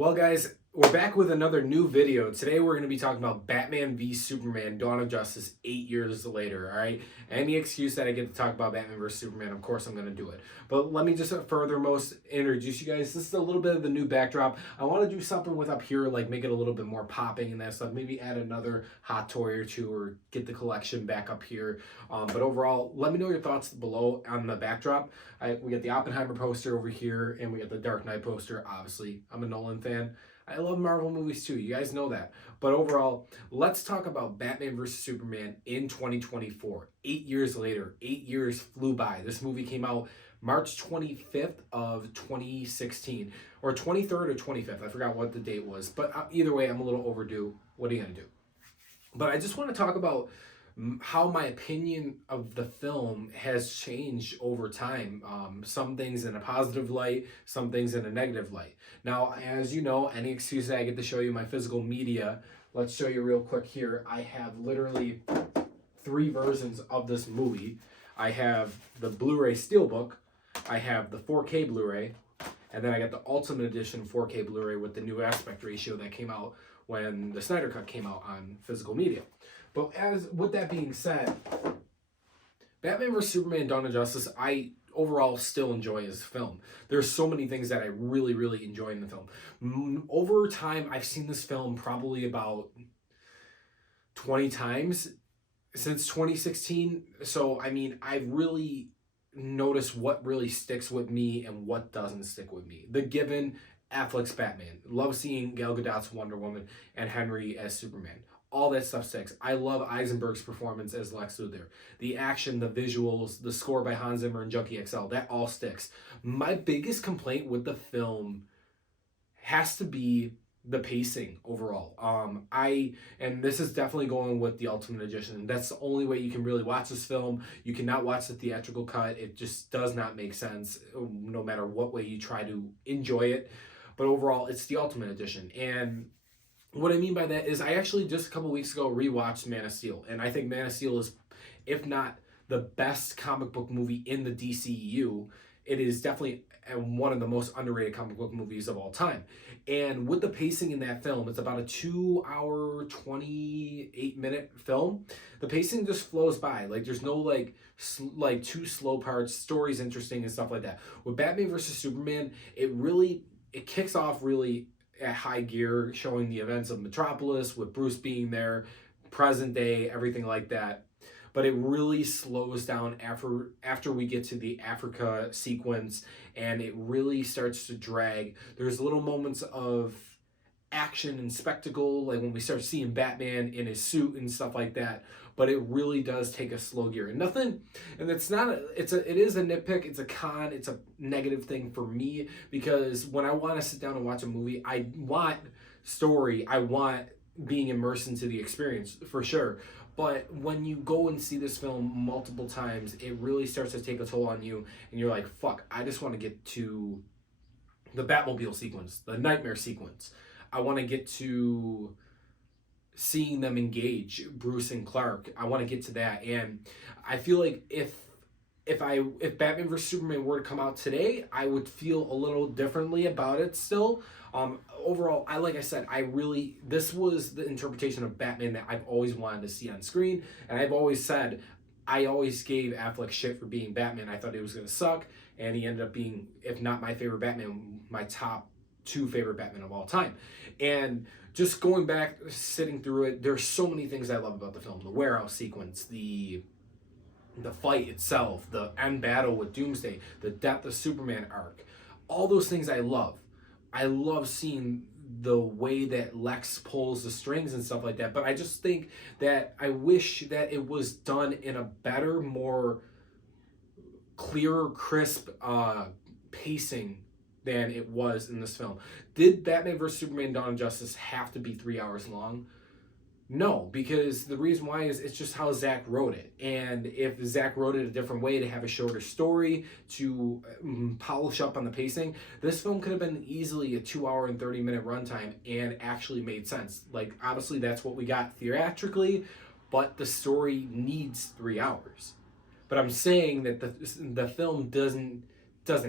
Well, guys, we're back with another new video. Today we're going to be talking about Batman v Superman: Dawn of Justice 8 years later, all right? Any excuse that I get to talk about Batman vs. Superman, of course I'm going to do it. But let me just furthermost introduce you guys. This is a little bit of the new backdrop. I want to do something with up here, like make it a little bit more popping and that stuff. Maybe add another hot toy or two or get the collection back up here. But overall, let me know your thoughts below on the backdrop. We got the Oppenheimer poster over here and we got the Dark Knight poster, obviously. I'm a Nolan fan. I love Marvel movies too, you guys know that. But overall, let's talk about Batman vs. Superman in 2024. 8 years later, 8 years flew by. This movie came out March 25th of 2016, or 23rd or 25th. I forgot what the date was, but either way, I'm a little overdue. What are you gonna do? But I just want to talk about how my opinion of the film has changed over time. Some things in a positive light, some things in a negative light. Now, as you know, any excuse that I get to show you my physical media, let's show you real quick here. I have literally 3 versions of this movie. I have the Blu-ray Steelbook, I have the 4K Blu-ray, and then I got the Ultimate Edition 4K Blu-ray with the new aspect ratio that came out when the Snyder Cut came out on physical media. But with that being said, Batman vs. Superman: Dawn of Justice, I overall still enjoy as a film. There's so many things that I really, really enjoy in the film. Over time, I've seen this film probably about 20 times since 2016. So, I mean, I've really noticed what really sticks with me and what doesn't stick with me. The Given, Affleck's Batman. Love seeing Gal Gadot's Wonder Woman and Henry as Superman. All that stuff sticks. I love Eisenberg's performance as Lex Luthor. The action, the visuals, the score by Hans Zimmer and Junkie XL, that all sticks. My biggest complaint with the film has to be the pacing overall. And this is definitely going with the Ultimate Edition. That's the only way you can really watch this film. You cannot watch the theatrical cut. It just does not make sense, no matter what way you try to enjoy it. But overall, it's the Ultimate Edition. And what I mean by that is I actually just a couple weeks ago rewatched Man of Steel. And I think Man of Steel is, if not the best comic book movie in the DCEU, it is definitely one of the most underrated comic book movies of all time. And with the pacing in that film, it's about a 2-hour, 28-minute film. The pacing just flows by. Like, there's no, like too slow parts. Story's interesting and stuff like that. With Batman vs. Superman, it kicks off really at high gear, showing the events of Metropolis with Bruce being there, present day, everything like that. But it really slows down after we get to the Africa sequence, and it really starts to drag. There's little moments of action and spectacle, like when we start seeing Batman in his suit and stuff like that, but it really does take a slow gear. And it is a nitpick, it's a con, it's a negative thing for me, because when I want to sit down and watch a movie, I want story, I want being immersed into the experience, for sure. But when you go and see this film multiple times, it really starts to take a toll on you, and you're like, fuck, I just want to get to the Batmobile sequence, the nightmare sequence. I want to get to seeing them engage Bruce and Clark. I want to get to that. And I feel like if Batman vs. Superman were to come out today, I would feel a little differently about it still. Overall, like I said, this was the interpretation of Batman that I've always wanted to see on screen. And I've always said, I always gave Affleck shit for being Batman. I thought he was going to suck. And he ended up being, if not my favorite Batman, my top 2 favorite Batman of all time. And just going back, sitting through it, there's so many things I love about the film. The warehouse sequence, the fight itself, the end battle with Doomsday, the Death of Superman arc. All those things I love. I love seeing the way that Lex pulls the strings and stuff like that. But I just think that I wish that it was done in a better, more clearer, crisp pacing than it was in this film. Did Batman vs. Superman: Dawn of Justice have to be 3 hours long? No, because the reason why is it's just how Zack wrote it. And if Zack wrote it a different way to have a shorter story, to polish up on the pacing, this film could have been easily a 2-hour and 30-minute runtime and actually made sense. Like, obviously that's what we got theatrically, but the story needs 3 hours. But I'm saying that the film doesn't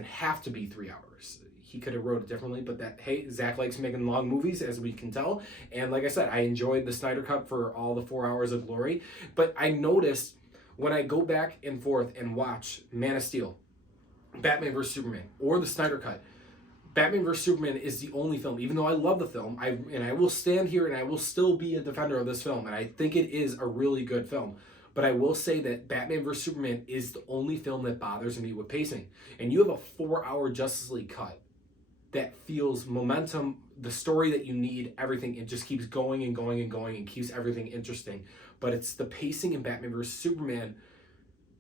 have to be 3 hours. he could have wrote it differently, but that, hey, Zach likes making long movies, as we can tell. And like I said, I enjoyed the Snyder Cut for all the 4 hours of glory. But I noticed when I go back and forth and watch Man of Steel, Batman vs. Superman, or the Snyder Cut, Batman vs. Superman is the only film, even though I love the film, I will stand here and I will still be a defender of this film, and I think it is a really good film. But I will say that Batman vs. Superman is the only film that bothers me with pacing. And you have a 4-hour Justice League cut that feels momentum, the story that you need, everything. It just keeps going and going and going and keeps everything interesting. But it's the pacing in Batman vs. Superman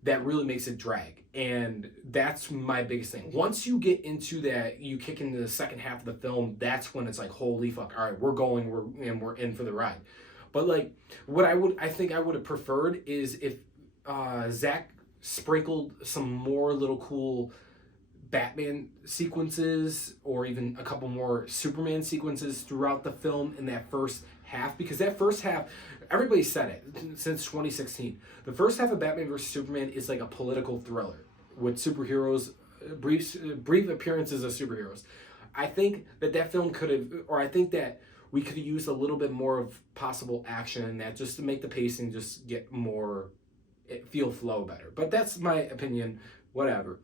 that really makes it drag. And that's my biggest thing. Once you get into that, you kick into the second half of the film, that's when it's like, holy fuck, all right, we're in for the ride. But like, what I think I would have preferred is if Zach sprinkled some more little cool Batman sequences, or even a couple more Superman sequences throughout the film in that first half, because that first half, everybody said it since 2016. The first half of Batman vs. Superman is like a political thriller with superheroes, brief appearances of superheroes. I think that film could have, or I think that we could have used a little bit more of possible action in that, just to make the pacing just get more, feel flow better. But that's my opinion, whatever.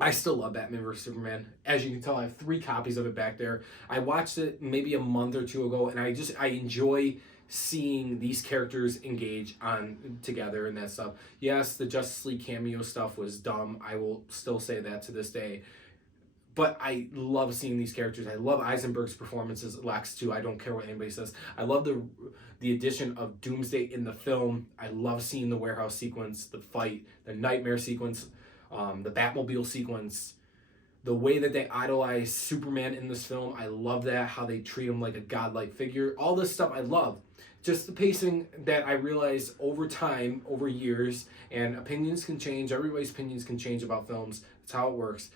I still love Batman vs. Superman. As you can tell, I have 3 copies of it back there. I watched it maybe a month or 2 ago, and I enjoy seeing these characters engage on together and that stuff. Yes, the Justice League cameo stuff was dumb. I will still say that to this day. But I love seeing these characters. I love Eisenberg's performance as Lex too. I don't care what anybody says. I love the addition of Doomsday in the film. I love seeing the warehouse sequence, the fight, the nightmare sequence, the Batmobile sequence, the way that they idolize Superman in this film. I love that, how they treat him like a godlike figure. All this stuff I love. Just the pacing that I realized over time, over years, and opinions can change. Everybody's opinions can change about films. That's how it works.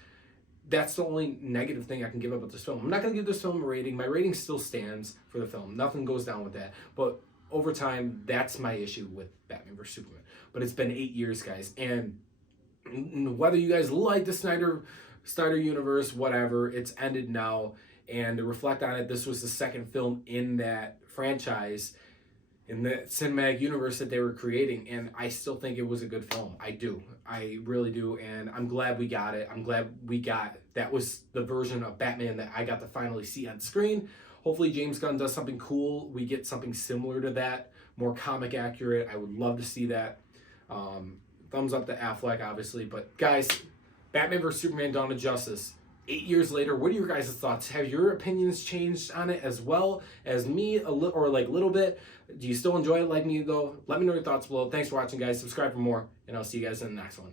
That's the only negative thing I can give about this film. I'm not going to give this film a rating. My rating still stands for the film. Nothing goes down with that. But over time, that's my issue with Batman vs. Superman. But it's been 8 years, guys. And whether you guys like the Snyder universe, whatever, it's ended now. And to reflect on it, this was the second film in that franchise, in the cinematic universe that they were creating, and I still think it was a good film. I do. I really do, and I'm glad we got it. I'm glad that was the version of Batman that I got to finally see on screen. Hopefully James Gunn does something cool. We get something similar to that, more comic accurate. I would love to see that. Thumbs up to Affleck, obviously. But guys, Batman vs. Superman: Dawn of Justice. 8 years later, what are your guys' thoughts? Have your opinions changed on it as well as me, a little bit? Do you still enjoy it like me, though? Let me know your thoughts below. Thanks for watching, guys. Subscribe for more, and I'll see you guys in the next one.